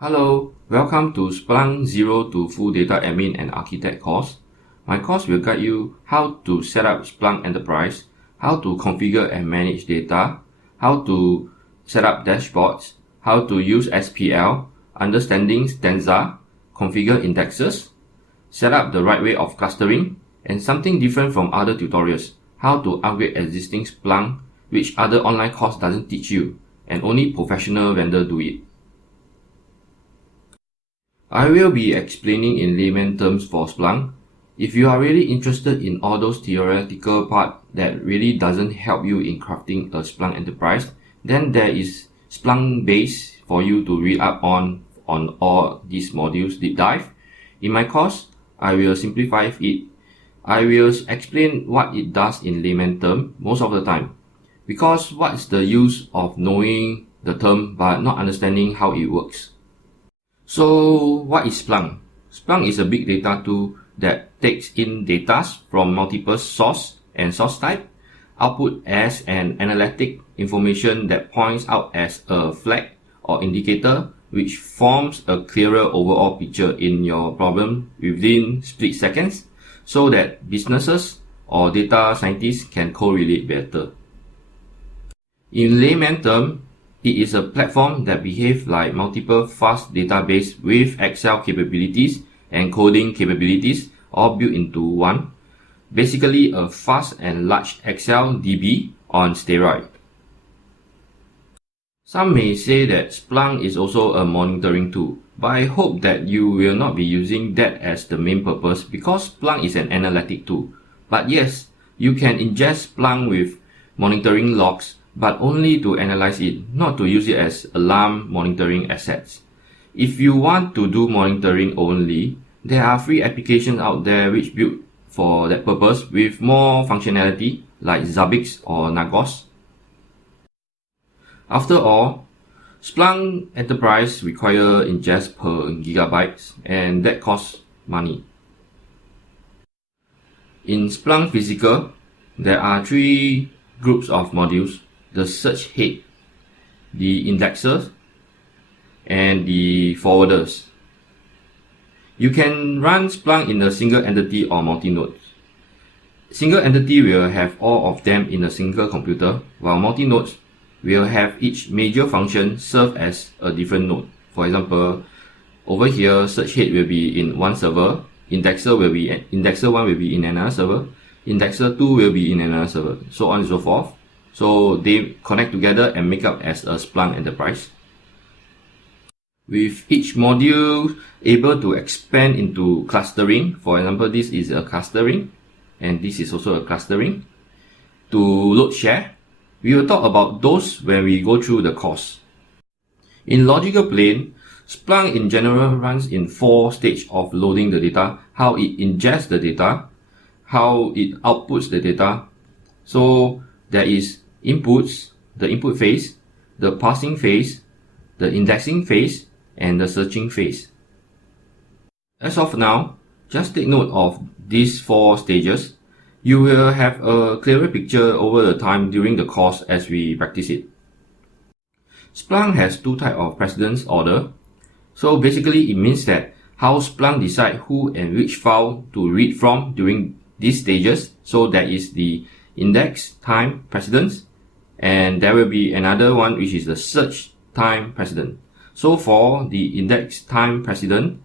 Hello, welcome to Splunk Zero to Full Data Admin and Architect course. My course will guide you how to set up Splunk Enterprise, how to configure and manage data, how to set up dashboards, how to use SPL, understanding stanza, configure indexes, set up the right way of clustering, and something different from other tutorials, how to upgrade existing Splunk, which other online course doesn't teach you, and only professional vendor do it. I will be explaining in layman terms for Splunk. If you are really interested in all those theoretical part that really doesn't help you in crafting a Splunk enterprise, then there is Splunk base for you to read up on all these modules deep dive. In my course, I will simplify it. I will explain what it does in layman term most of the time. Because what's the use of knowing the term but not understanding how it works? So what is Splunk? Splunk is a big data tool that takes in data from multiple source and source type, output as an analytic information that points out as a flag or indicator which forms a clearer overall picture in your problem within split seconds so that businesses or data scientists can correlate better. In layman term, it is a platform that behaves like multiple fast database with Excel capabilities and coding capabilities all built into one. Basically a fast and large Excel DB on steroid. Some may say that Splunk is also a monitoring tool, but I hope that you will not be using that as the main purpose because Splunk is an analytic tool. But yes, you can ingest Splunk with monitoring logs, but only to analyze it, not to use it as alarm monitoring assets. If you want to do monitoring only, there are free applications out there which built for that purpose with more functionality like Zabbix or Nagos. After all, Splunk Enterprise require ingest per gigabytes and that costs money. In Splunk Physical, there are three groups of modules: the search head, the indexers, and the forwarders. You can run Splunk in a single entity or multi-node. Single entity will have all of them in a single computer, while multi-nodes will have each major function serve as a different node. For example, over here, search head will be in one server, indexer 1 will be in another server, indexer 2 will be in another server, so on and so forth. So they connect together and make up as a Splunk enterprise. With each module able to expand into clustering, for example, this is a clustering, and this is also a clustering, to load share. We will talk about those when we go through the course. In logical plane, Splunk in general runs in 4 stages of loading the data: how it ingests the data, how it outputs the data. So there is inputs, the input phase, the parsing phase, the indexing phase, and the searching phase. As of now, just take note of these 4 stages. You will have a clearer picture over the time during the course as we practice it. Splunk has 2 types of precedence order. So basically it means that how Splunk decide who and which file to read from during these stages. So that is the index time precedence, and there will be another one which is the search time precedent. So for the index time precedent,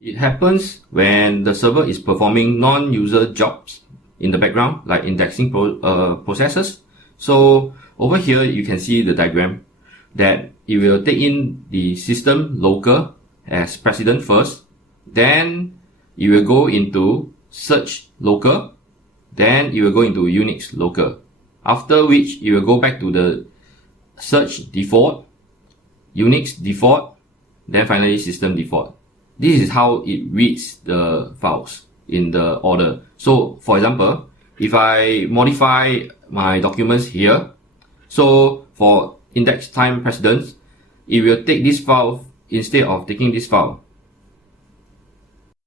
it happens when the server is performing non-user jobs in the background, like indexing processes. So over here you can see the diagram that it will take in the system local as precedent first, then it will go into search local, then it will go into Unix local, after which it will go back to the search default, Unix default, then finally system default. This is how it reads the files in the order. So for example, if I modify my documents here, so for index time precedence, it will take this file instead of taking this file.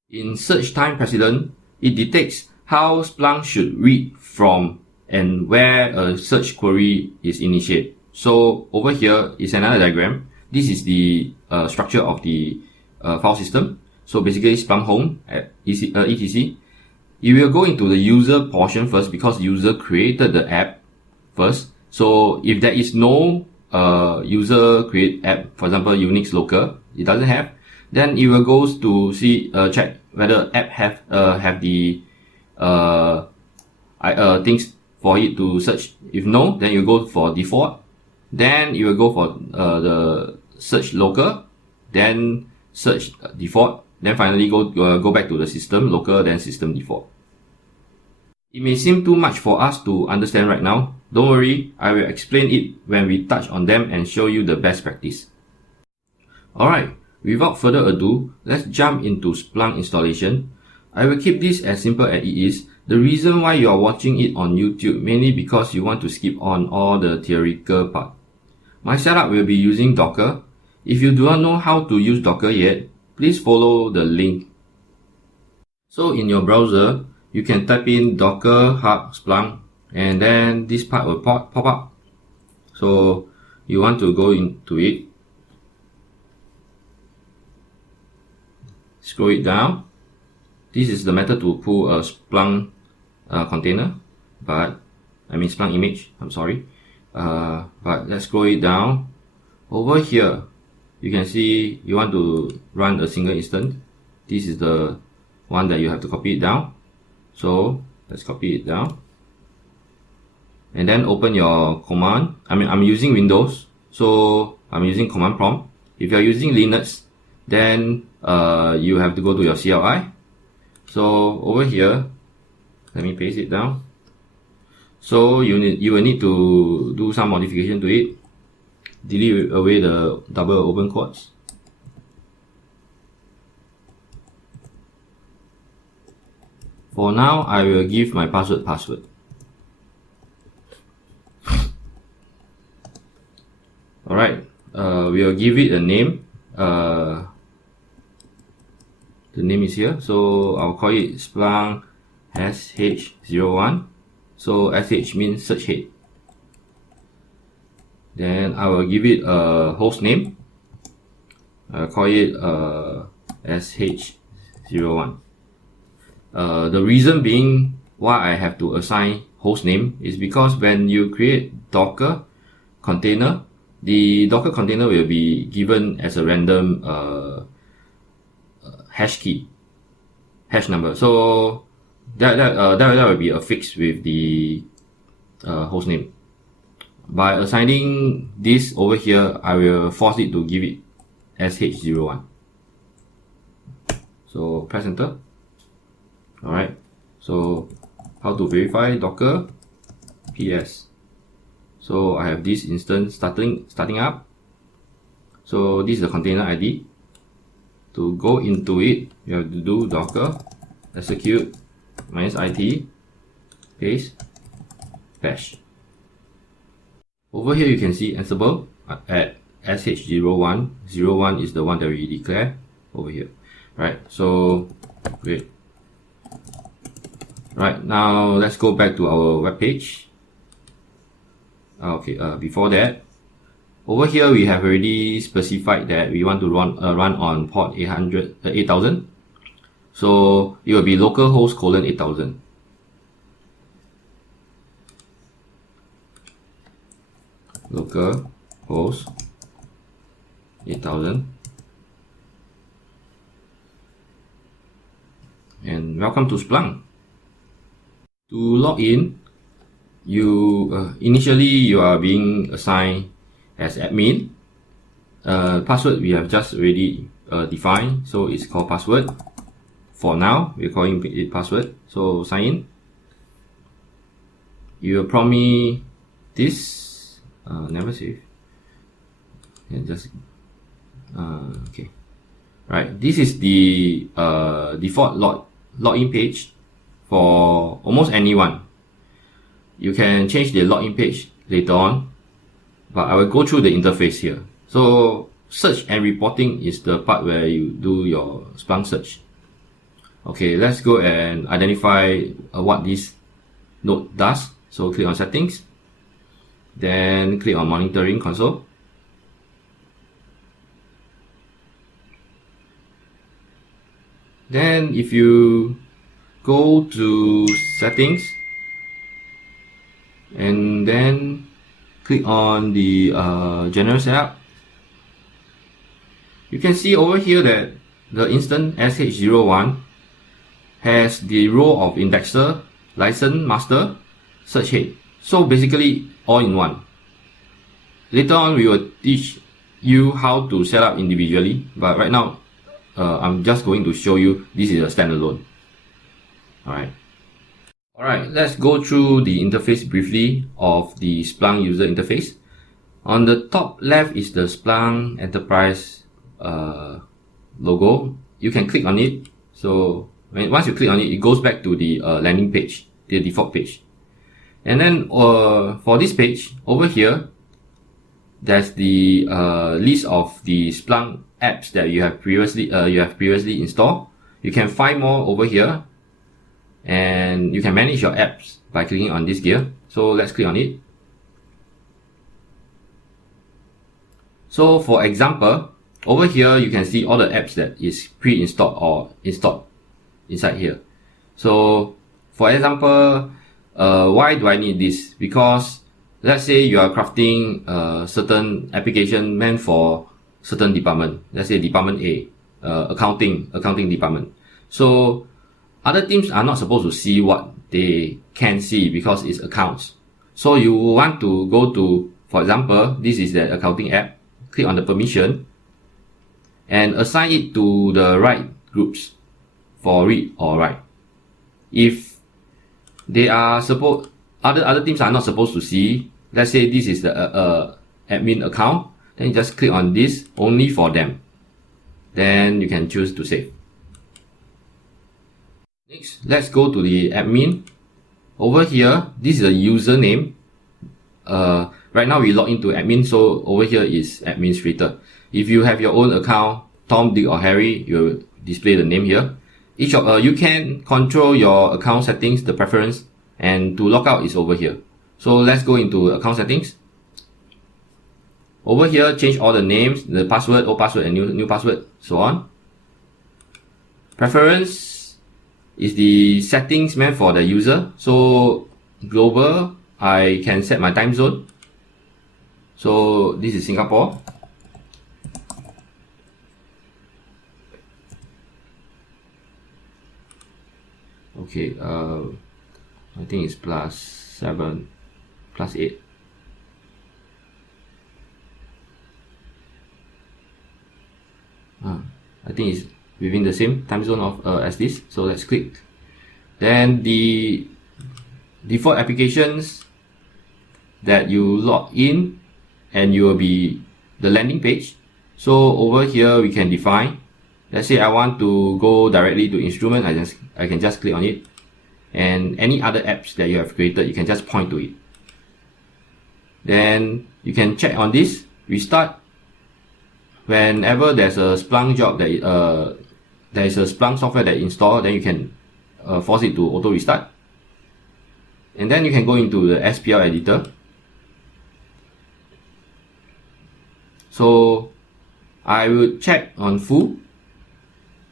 In search time precedent, it detects how Splunk should read from and where a search query is initiated. So over here is another diagram this is the structure of the file system. So basically Splunk home at etc. You will go into the user portion first because user created the app first. So if there is no user create app, for example Unix local, it doesn't have, then it will go to see check whether app have the things for it to search. If no, then you go for default, then you will go for the search local, then search default, then finally go back to the system local, then system default. It may seem too much for us to understand right now. Don't worry, I will explain it when we touch on them and show you the best practice. Alright, without further ado, let's jump into Splunk installation. I will keep this as simple as it is. The reason why you are watching it on YouTube mainly because you want to skip on all the theoretical part. My setup will be using Docker. If you do not know how to use Docker yet, please follow the link. So in your browser, you can type in docker hub splunk and then this part will pop up. So you want to go into it, scroll it down. This is the method to pull a Splunk container, but I mean Splunk image, I'm sorry. But let's scroll it down. Over here, you can see you want to run a single instance. This is the one that you have to copy it down. So let's copy it down. And then open your command. I'm using Windows, so I'm using command prompt. If you're using Linux, then you have to go to your CLI. So over here, let me paste it down. So you will need to do some modification to it. Delete away the double open quotes. For now, I will give my password. Alright, we will give it a name. The name is here, so I'll call it Splunk sh01. So sh means search head. Then I will give it a host name. I'll call it sh01. The reason being why I have to assign host name is because when you create Docker container, the Docker container will be given as a random hash number. So that will be affixed with the host name. By assigning this over here, I will force it to give it sh01. So press enter. Alright, so how to verify Docker ps. So I have this instance starting up. So this is the container ID. To go into it, you have to do docker execute -it paste bash. Over here you can see Ansible at sh01. 01 is the one that we declare over here. Right, so great. Right, now let's go back to our web page. Okay, before that, over here we have already specified that we want to run on port 8000. So it will be localhost :8000. Localhost 8000. And welcome to Splunk. To log in, initially you are being assigned as admin. Password we have just already defined, so it's called password. For now, we're calling it password. So sign in. You will prompt me this. Never save. And just okay. Right. This is the default login page for almost anyone. You can change the login page later on, but I will go through the interface here. So search and reporting is the part where you do your Splunk search. Okay, let's go and identify what this node does. So click on settings, then click on monitoring console. Then if you go to settings and then click on the general setup, you can see over here that the instance sh01 has the role of indexer, license master, search head. So basically all in one. Later on we will teach you how to set up individually, but right now I'm just going to show you this is a standalone. Alright, let's go through the interface briefly of the Splunk user interface. On the top left is the Splunk Enterprise logo. You can click on it. So once you click on it, it goes back to the landing page, the default page. And then for this page over here, there's the list of the Splunk apps that you have previously installed. You can find more over here, and you can manage your apps by clicking on this gear. So let's click on it. So for example, over here you can see all the apps that is pre-installed or installed inside here. So for example, why do I need this? Because let's say you are crafting a certain application meant for certain department. Let's say department A, accounting department. So other teams are not supposed to see what they can see because it's accounts. So you want to go to, for example, this is the accounting app. Click on the permission and assign it to the right groups for read or write. If they are other teams are not supposed to see, let's say this is the admin account, then you just click on this only for them. Then you can choose to save. Next, let's go to the admin. Over here, this is a username. Right now we log into admin, so over here is administrator. If you have your own account, Tom, Dick or Harry, you will display the name here. Each of you can control your account settings, the preference, and to log out is over here. So let's go into account settings. Over here, change all the names, the password, old password and new password, so on. Preference is the settings meant for the user. So global, I can set my time zone. So this is Singapore. Okay, I think it's +7, +8. I think it's within the same time zone of as this. So let's click. Then the default applications that you log in and you will be the landing page. So over here we can define. Let's say I want to go directly to instrument. I can just click on it, and any other apps that you have created, you can just point to it. Then you can check on this restart. Whenever there's a Splunk job that there is a Splunk software that installed, then you can force it to auto restart. And then you can go into the SPL editor. So I will check on full.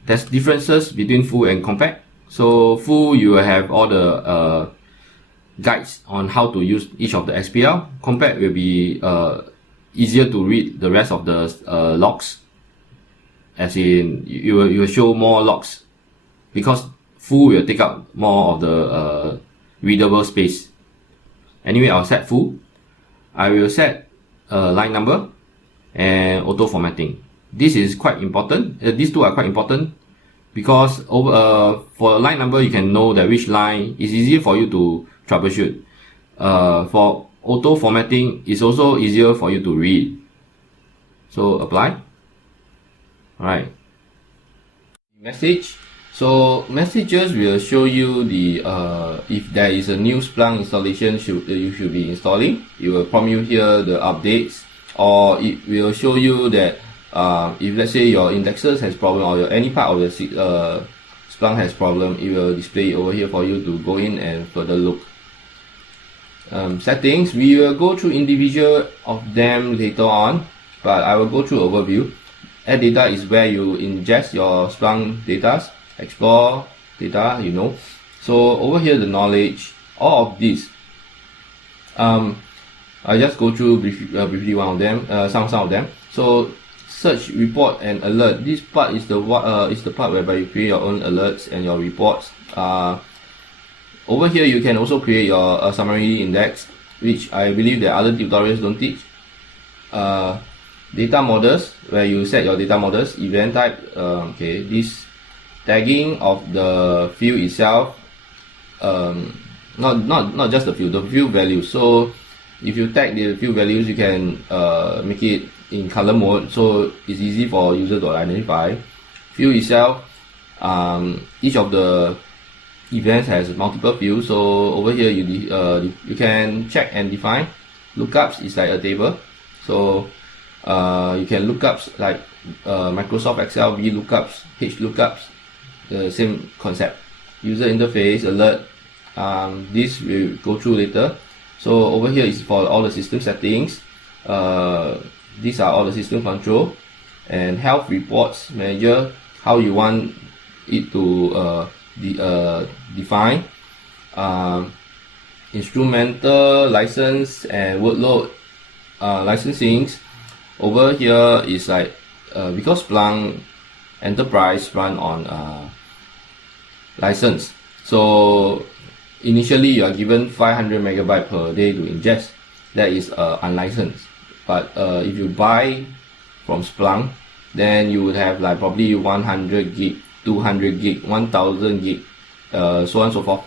There's differences between full and compact. So full, you will have all the guides on how to use each of the SPL. Compact will be easier to read the rest of the logs. As in, you will show more logs, because full will take up more of the readable space. Anyway, I'll set full. I will set line number and auto formatting. This is quite important. These two are quite important because for line number, you can know that which line is easier for you to troubleshoot. For auto formatting, it's also easier for you to read. So apply. Alright. Message. So messages will show you the if there is a new Splunk installation you should be installing. It will prompt you here the updates, or it will show you that if let's say your indexers has problem or any part of the Splunk has problem, it will display over here for you to go in and further look. Settings, we will go through individual of them later on, but I will go through overview. Add data is where you ingest your Splunk data. explore data, you know. So over here, the knowledge, all of this, I just go through briefly one of them, some of them. So search, report, and alert. This part is the part whereby you create your own alerts and your reports. Over here, you can also create your summary index, which I believe that other tutorials don't teach. Data models, where you set your data models, event type. Okay, this tagging of the field itself. Not just the field value. So if you tag the field values, you can make it in color mode, so it's easy for user to identify. Field itself, each of the events has multiple fields. So over here, you can check and define. Lookups is like a table, so you can lookups like Microsoft Excel VLOOKUPs, HLOOKUPs, the same concept. User interface, alert, this we'll go through later. So over here is for all the system settings. These are all the system control, and health reports manager, how you want it to define. Instrumental license and workload licensings. Over here is like because Splunk Enterprise run on license, so initially you are given 500 megabyte per day to ingest. That is unlicensed. But if you buy from Splunk, then you would have like probably 100 gig, 200 gig, 1000 gig, so on and so forth.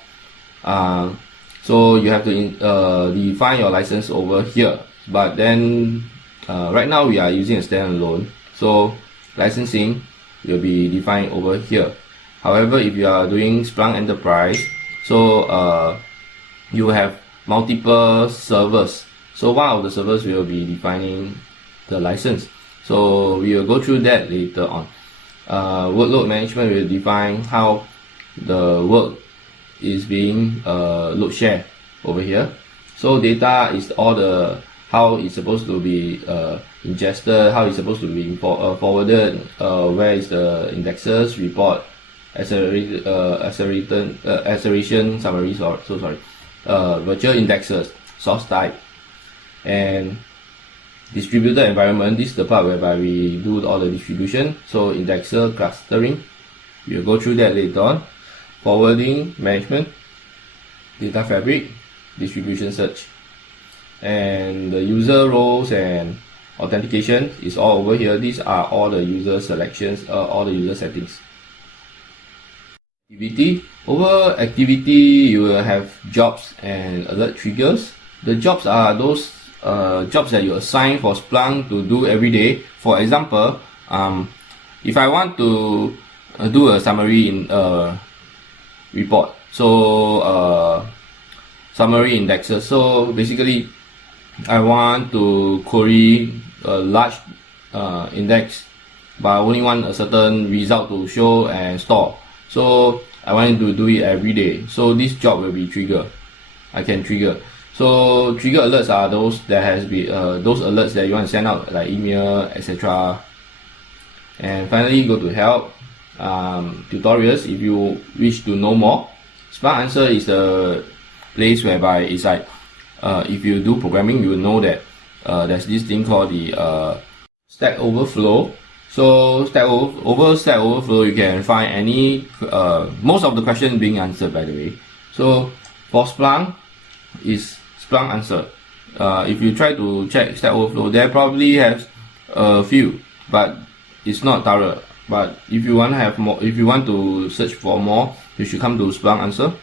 So you have to define your license over here. But then right now we are using a standalone, so licensing will be defined over here. However, if you are doing Splunk Enterprise, so you have multiple servers. So one of the servers will be defining the license. So we will go through that later on. Workload management will define how the work is being load share over here. So data is all the how it's supposed to be ingested, how it's supposed to be forwarded, where is the indexes, report, acceleration summary, virtual indexes, source type, and distributed environment. This is the part whereby we do all the distribution. So indexer clustering, we'll go through that later on. Forwarding management, data fabric, distribution search, and the user roles and authentication is all over here. These are all the user selections, all the user settings. Activity. Over activity, you will have jobs and alert triggers. The jobs are those jobs that you assign for Splunk to do every day. For example, if I want to do a summary in report, so summary indexes. So basically, I want to query a large index, but I only want a certain result to show and store. So I want to do it every day. So this job will be trigger. I can trigger. So trigger alerts are those that has be those alerts that you want to send out, like email, etc. And finally, go to help, tutorials if you wish to know more. Splunk Answer is a place whereby it's like if you do programming, you will know that there's this thing called the Stack Overflow. So Stack Overflow, you can find any most of the questions being answered, by the way. So for Splunk is Splunk Answer. If you try to check Stack Overflow, there probably has a few, but it's not thorough. But if you want to have more, if you want to search for more, you should come to Splunk Answer.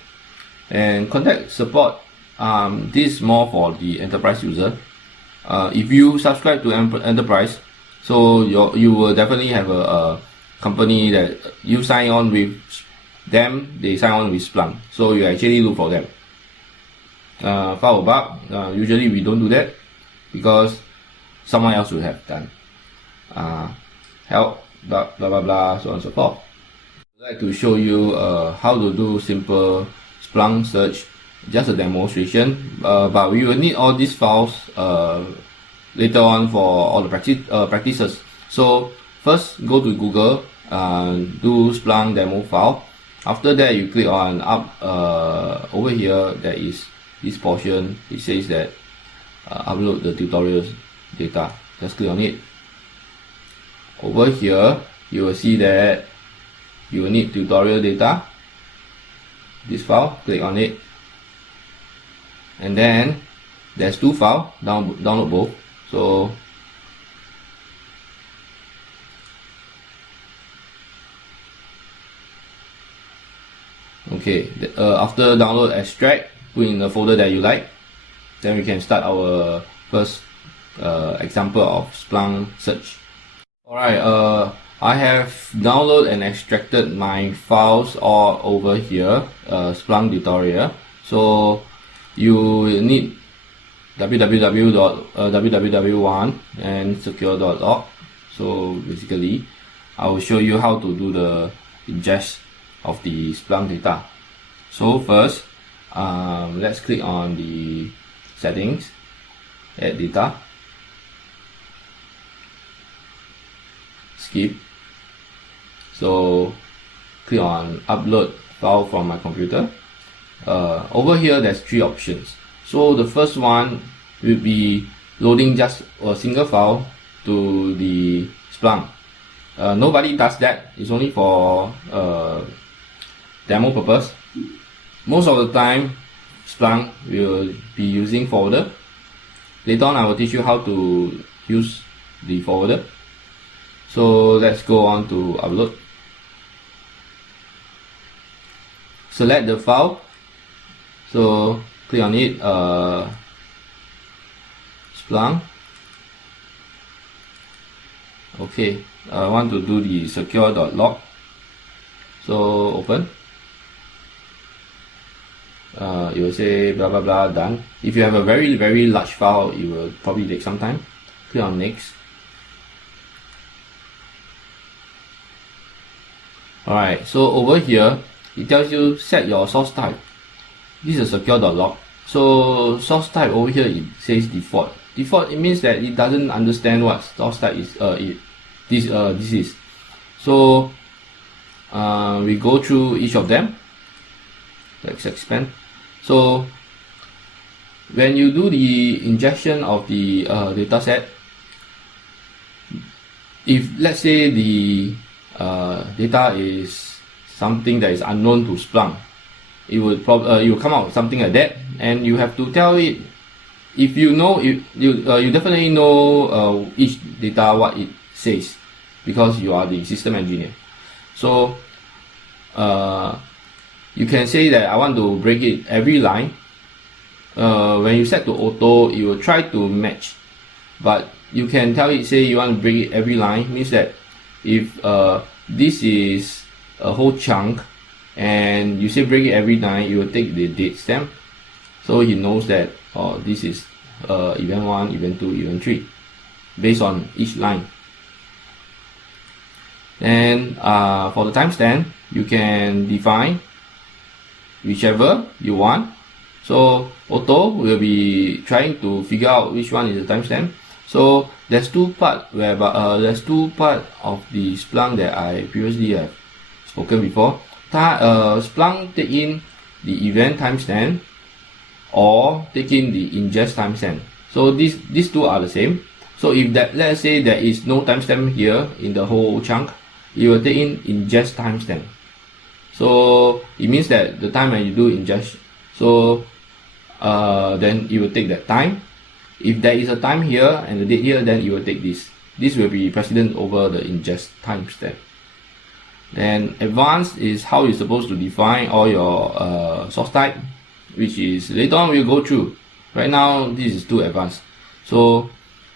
And contact support, this is more for the enterprise user. If you subscribe to enterprise, so you will definitely have a company that you sign on with them, they sign on with Splunk, so you actually look for them. File bug, usually we don't do that because someone else would have done. Help, blah blah blah blah, so on and so forth. I'd like to show you how to do simple Splunk search, just a demonstration, but we will need all these files later on for all the practices. So first, go to Google do Splunk demo file. After that, you click on over here. There is this portion. It says that upload the tutorial data. Just click on it. Over here, you will see that you will need tutorial data. This file, click on it, and then there's two files. Download both. So okay, after download, extract, put in the folder that you like. Then we can start our first example of Splunk search. Alright, I have downloaded and extracted my files all over here, Splunk tutorial. So you need www.1 and secure.log. So basically, I will show you how to do the ingest of the Splunk data. So first, let's click on the settings, add data, skip. So click on upload file from my computer. Over here there's three options. So the first one will be loading just a single file to the Splunk. Nobody does that. It's only for demo purpose. Most of the time Splunk will be using forwarder. Later on I will teach you how to use the forwarder. So let's go on to upload. Select the file. So click on it, Splunk. Okay, I want to do the secure.log. So open. It will say blah blah blah, done. If you have a very large file, it will probably take some time. Click on next. Alright, so over here it tells you set your source type. This is secure.log. So source type over here, it says default. Default, it means that it doesn't understand what source type is. This is. So we go through each of them. Let's expand. So when you do the ingestion of the data set, if let's say the data is something that is unknown to Splunk, it will come out something like that, and you have to tell it. If you know, you definitely know each data what it says, because you are the system engineer. So you can say that I want to break it every line. When you set to auto, it will try to match, but you can tell it, say you want to break it every line, means that if this is a whole chunk and you say break it every line, you will take the date stamp, so he knows that this is event 1, event 2, event 3 based on each line. And for the timestamp, you can define whichever you want. So auto will be trying to figure out which one is the timestamp. So there's two part of the Splunk that I previously have spoken before. Splunk take in the event timestamp or take in the ingest timestamp. So these two are the same. So if that, let's say there is no timestamp here in the whole chunk, it will take in ingest timestamp. So it means that the time when you do ingest, so then it will take that time. If there is a time here and the date here, then it will take this. This will be precedent over the ingest timestamp. Then advanced is how you're supposed to define all your source type, which is later on we'll go through. Right now this is too advanced. So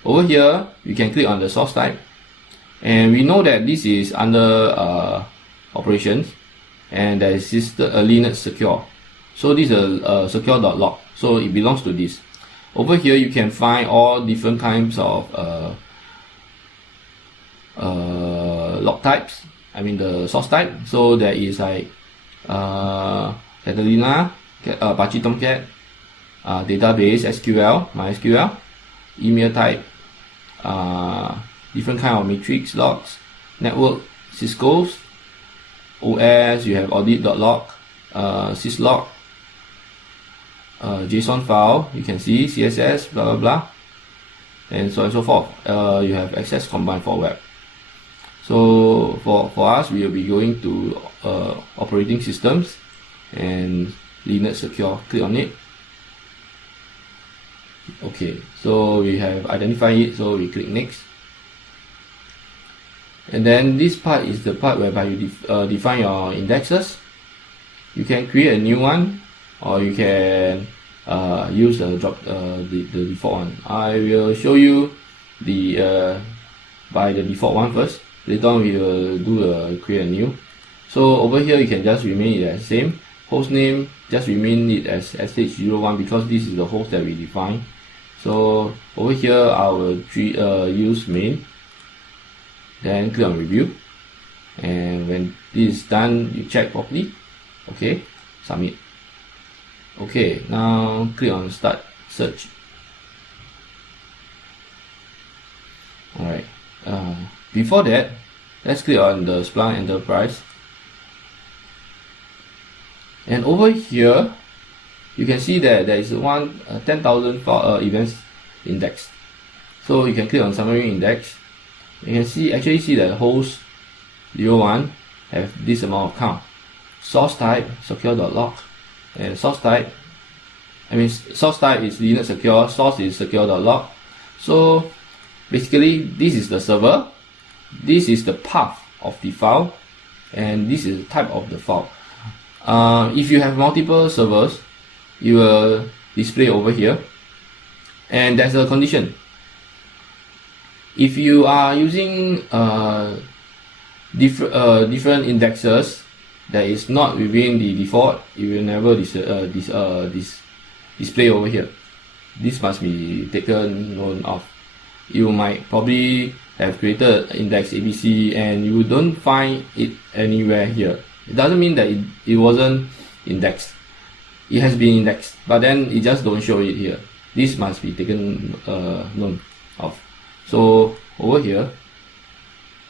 over here you can click on the source type, and we know that this is under operations, and there is Linux secure. So this is a secure.log, so it belongs to this. Over here you can find all different kinds of log types, I mean the source type. So there is like Catalina, Apache Tomcat, database, SQL, MySQL, email type, different kind of matrix logs, network Cisco's OS, you have audit.log, syslog, JSON file, you can see CSS, blah blah blah, and so on and so forth. You have access combined for web. So for us, we will be going to operating systems and Linux secure. Click on it. Okay, so we have identified it, so we click next. And then this part is the part whereby you define your indexes. You can create a new one, or you can use the default one. I will show you the by the default one first. Later on we will do create a new. So over here you can just remain it as same. Host name, just remain it as sh01 because this is the host that we define. So over here I will use main. Then click on review, and when this is done, you check properly. Okay, submit. Okay, now click on start search. Alright, before that, let's click on the Splunk Enterprise. And over here, you can see that there is 10,000 events index. So you can click on summary index. You can actually see that host 01 have this amount of count. Source type secure.log, and source type is Linux secure, source is secure.log. So basically this is the server, this is the path of the file, and this is the type of the file. If you have multiple servers, you will display over here, and there's a condition. If you are using different indexes that is not within the default, it will never display over here. This must be taken note of. You might probably have created index ABC and you don't find it anywhere here. It doesn't mean that it wasn't indexed. It has been indexed, but then it just don't show it here. This must be taken note of. So over here,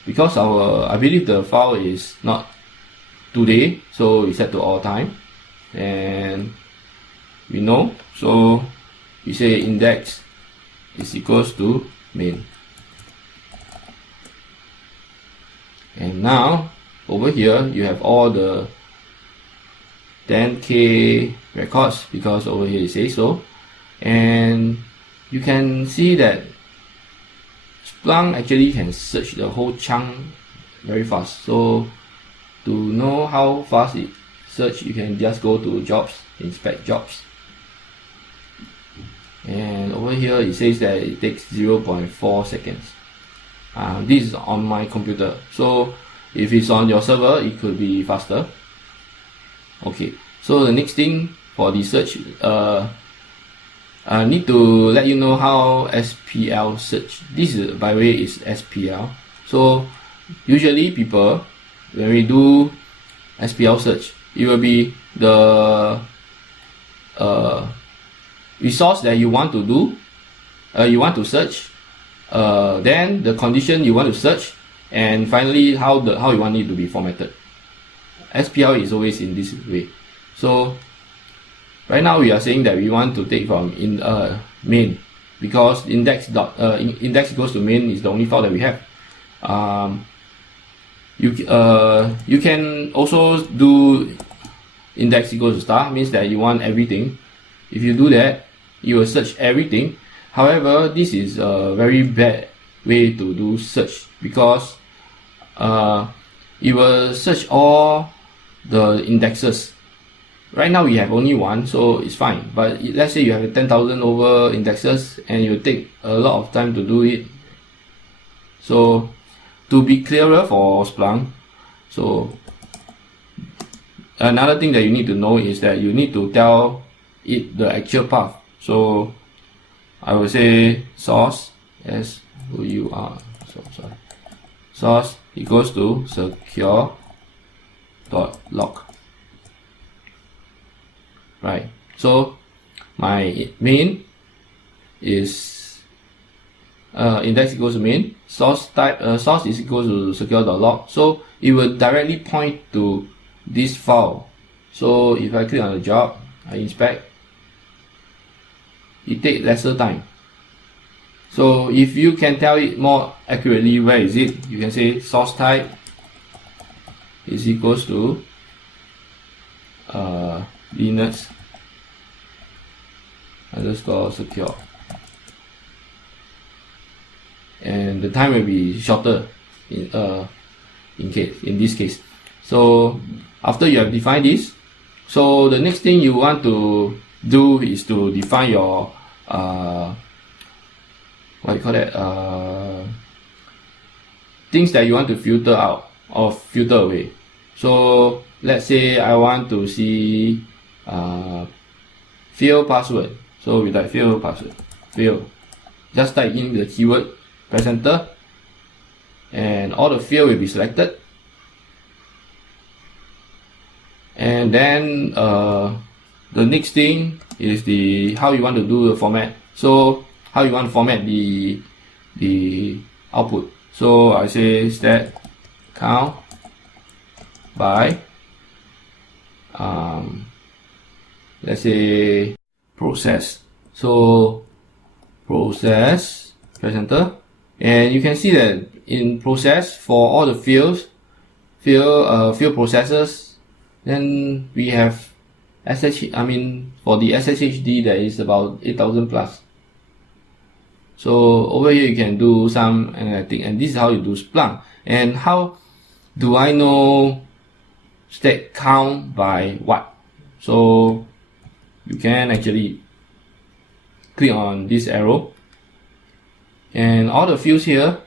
because I believe the file is not today, so we set to all time, and we know, so we say index is equals to main. And now over here you have all the 10k records, because over here it says so, and you can see that Splunk actually can search the whole chunk very fast. So to know how fast it search, you can just go to jobs, inspect jobs, and over here it says that it takes 0.4 seconds. This is on my computer, so if it's on your server it could be faster. Okay, so the next thing for the search, I need to let you know how SPL search. This is, by the way, is SPL. So usually people, when we do SPL search, it will be the resource that you want to do, you want to search, then the condition you want to search, and finally how you want it to be formatted. SPL is always in this way. So right now we are saying that we want to take from main, because index equals to main is the only file that we have. You can also do index equals to star, means that you want everything. If you do that, you will search everything. However, this is a very bad way to do search, because it will search all the indexes. Right now we have only one, so it's fine. But let's say you have 10,000 over indexes and you take a lot of time to do it. So to be clearer for Splunk, so another thing that you need to know is that you need to tell it the actual path. So I will say source source equals to secure.log. Right, so my main is index equals to main, source type source is equals to secure.log. So it will directly point to this file. So if I click on the job, I inspect, it takes lesser time. So if you can tell it more accurately where is it, you can say source type is equals to Linux underscore secure, and the time will be shorter in this case. So after you have defined this, so the next thing you want to do is to define your things that you want to filter out or filter away. So let's say I want to see field password. So we type field password, field. Just type in the keyword, press enter, and all the field will be selected. And then the next thing is the how you want to do the format. So how you want to format the output. So I say stat count by let's say process. So process, press enter, and you can see that in process for all the field processors, then we have for the SSHD there is about 8,000 plus. So over here you can do some analytic, and this is how you do Splunk. And how do I know stat count by what? So you can actually click on this arrow, and all the fields here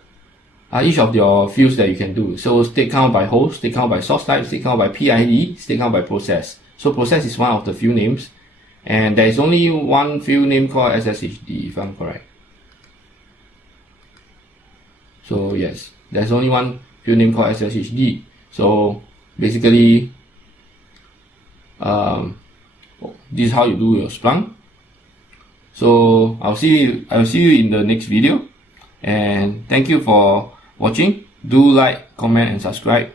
are each of your fields that you can do. So state count by host, state count by source type, state count by PID, state count by process. So process is one of the field names, and there is only one field name called SSHD if I'm correct. So yes, there's only one field name called SSHD. So basically, this is how you do your Splunk. So I'll see you in the next video, and thank you for watching. Do like, comment, and subscribe.